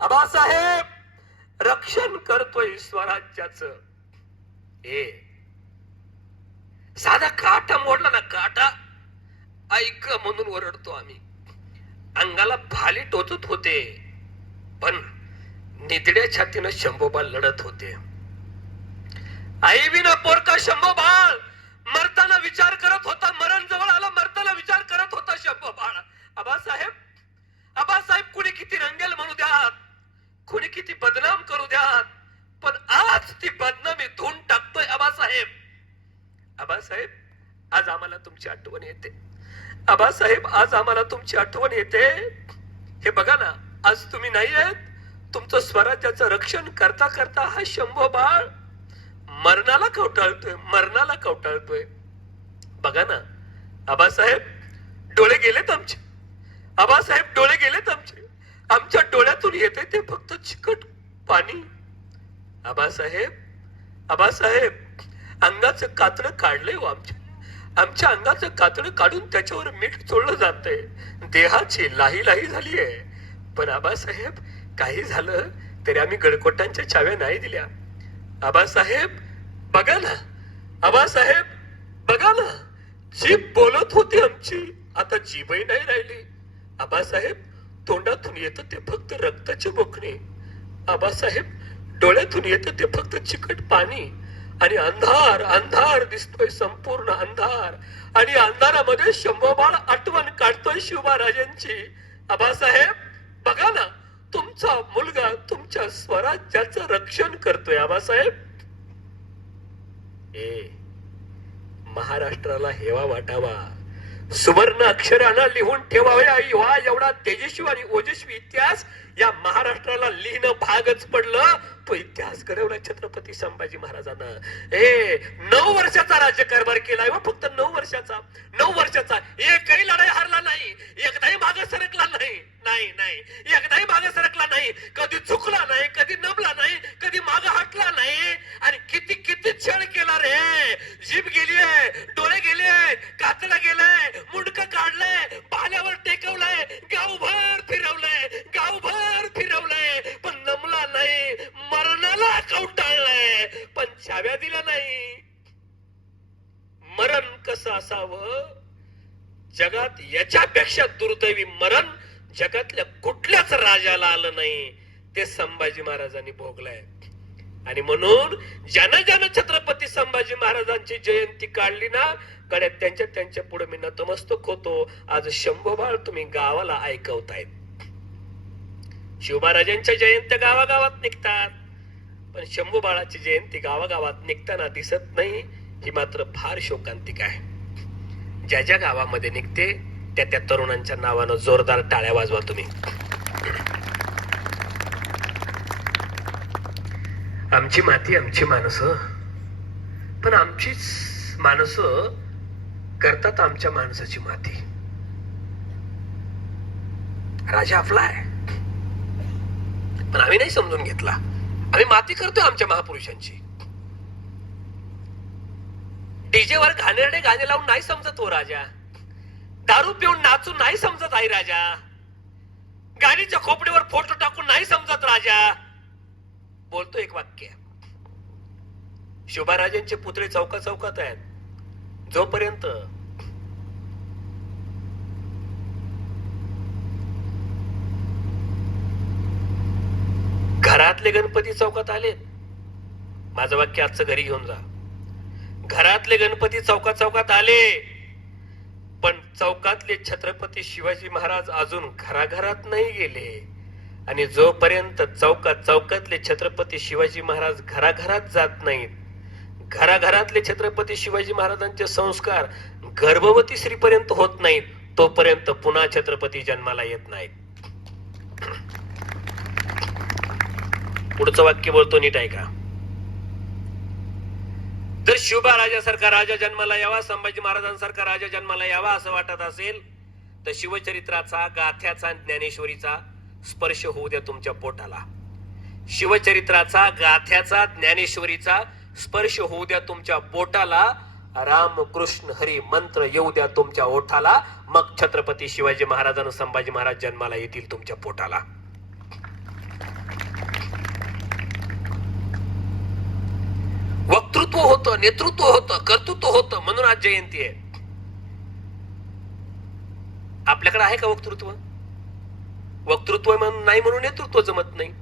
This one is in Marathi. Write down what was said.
आबासाहेब रक्षण करतोय स्वराज्याच. हे साधा काटा मोडला ना काटा? ऐक म्हणून ओरडतो आम्ही. अंगाला भाली टोचत होते पण निदड्या छातीनं शंभोबाल लढत होते. आई विना पोरका शंभोबाळ मरताना विचार करत होता मरण जवळ आला मरताना विचार करत होता शंभोबाळ. आबासाहेब आबासाहेब कुणी किती रंगेल म्हणू द्यात कुणी किती बदनाम करू द्यात पण आज ती बदनामी धुवून टाकतोय आबासाहेब आबासाहेब आज आम्हाला तुमची आठवण येते. आबासाहेब आज आम्हाला तुमची आठवण येते. हे बघा ना आज तुम्ही नाही आहेत. तुमचं स्वराज्याचं रक्षण करता करता हा शंभो बाळ मरणाला कवटाळतोय मरणाला कवटाळतोय. बघा ना आबासाहेब डोळे गेलेत आमचे. आबासाहेब डोळे गेलेत आमचे. आमच्या डोळ्यातून येते ते फक्त चिकट पाणी. आबासाहेब आबासाहेब अंगाचं कातडं काढलंय हो आमच्या. आमच्या अंगाचं कातडं काढून त्याच्यावर मीठ चोळलं जातंय. देहाची लाही लाही झाली आहे पण आबासाहेब काही झालं तरी आम्ही गडकोटांच्या चाव्या नाही दिल्या. आबासाहेब बघा ना. आबासाहेब बघा ना. जीभ बोलत होती आमची. आता जीभही नाही राहिली. आबासाहेब तोंडातून येतं ते फक्त रक्ताचे बोकणे. आबासाहेब डोळ्यातून येतं ते फक्त चिकट पाणी. आणि अंधार अंधार दिसतोय संपूर्ण अंधार. आणि अंधारामध्ये शंभोबाळ आठवण काढतोय शिवबाराजांची आबासाहेब बघा ना तुमचा मुलगा तुमच्या स्वराज्याचं रक्षण करतोय आबासाहेब. ए महाराष्ट्राला हेवा वाटावा. सुवर्ण अक्षरानं लिहून ठेवाव्या युवा एवढा तेजस्वी आणि ओजस्वी इतिहास या महाराष्ट्राला लिहिणं भागच पडलं. तो इतिहास घडवला छत्रपती संभाजी महाराजांना. ए नऊ वर्षाचा राज्यकारभार केलाय हो, फक्त नऊ वर्षाचा. नऊ वर्षाचा. एकही लढाई हारला नाही. एकदाही मागे सरकला नाही. नाही नाही. एकदाही मागे सरकला नाही. कधी चुकला नाही कधी नमला नाही कधी मागे हटला नाही. आणि किती किती पण दिल्या नाही. मरण कसं असावं? जगात याच्यापेक्षा दुर्दैवी मरण जगातल्या कुठल्याच राजाला आलं नाही. ते संभाजी महाराजांनी भोगलंय. आणि म्हणून ज्यानं ज्यानं छत्रपती संभाजी महाराजांची जयंती काढली ना कड्यात त्यांच्या त्यांच्या पुढे मी नतमस्तक होतो. आज शंभोबाळ तुम्ही गावाला ऐकवतायत. शिवबाराजांच्या जयंत्या गावागावात निघतात. पण शंभू बाळाची जयंती गावागावात निघताना दिसत नाही ही मात्र फार शोकांतिक आहे. ज्या ज्या गावामध्ये निघते त्या त्या तरुणांच्या नावानं जोरदार टाळ्या वाजवा तुम्ही. आमची माती आमची माणसं. पण आमचीच माणसं करतात आमच्या माणसाची माती. राजा आपला आहे. पण आम्ही नाही समजून घेतला. आम्ही माती करतोय आमच्या महापुरुषांची. डीजे वर घाणेरडे गाणे लावून नाही समजत हो राजा. दारू पिऊन नाचून नाही समजत आई राजा. गाडीच्या खोपडीवर फोटो टाकून नाही समजत राजा. बोलतो एक वाक्य. शोभाराजांचे पुतळे चौका चौकात आहेत. जोपर्यंत घरातले गणपती चौकात आले. माझं वाक्य आजचं घरी घेऊन जा. घरातले गणपती चौकात चौकात आले. पण चौकातले छत्रपती शिवाजी महाराज अजून घराघरात नाही गेले. आणि जोपर्यंत चौकात चौकातले छत्रपती शिवाजी महाराज घराघरात जात नाहीत घराघरातले छत्रपती शिवाजी महाराजांचे संस्कार गर्भवती स्त्रीपर्यंत होत नाहीत तोपर्यंत पुन्हा छत्रपती जन्माला येत नाहीत. पुढचं वाक्य बोलतो नीट ऐका. जर शिवबा राजासारखा राजा जन्माला यावा संभाजी महाराजांसारखा राजा जन्माला यावा असं वाटत असेल तर शिवचरित्राचा गाथ्याचा ज्ञानेश्वरीचा स्पर्श होऊ द्या तुमच्या पोटाला. शिवचरित्राचा गाथ्याचा ज्ञानेश्वरीचा स्पर्श होऊ द्या तुमच्या पोटाला. राम कृष्ण हरी मंत्र येऊ द्या तुमच्या ओठाला. मग छत्रपती शिवाजी महाराजांना संभाजी महाराज जन्माला येतील तुमच्या पोटाला. वक्तृत्व होतं नेतृत्व होतं कर्तृत्व होतं म्हणून आज जयंती आहे. आपल्याकडे आहे का वक्तृत्व? वक्तृत्व म्हणून नाही म्हणून नेतृत्व जमत नाही.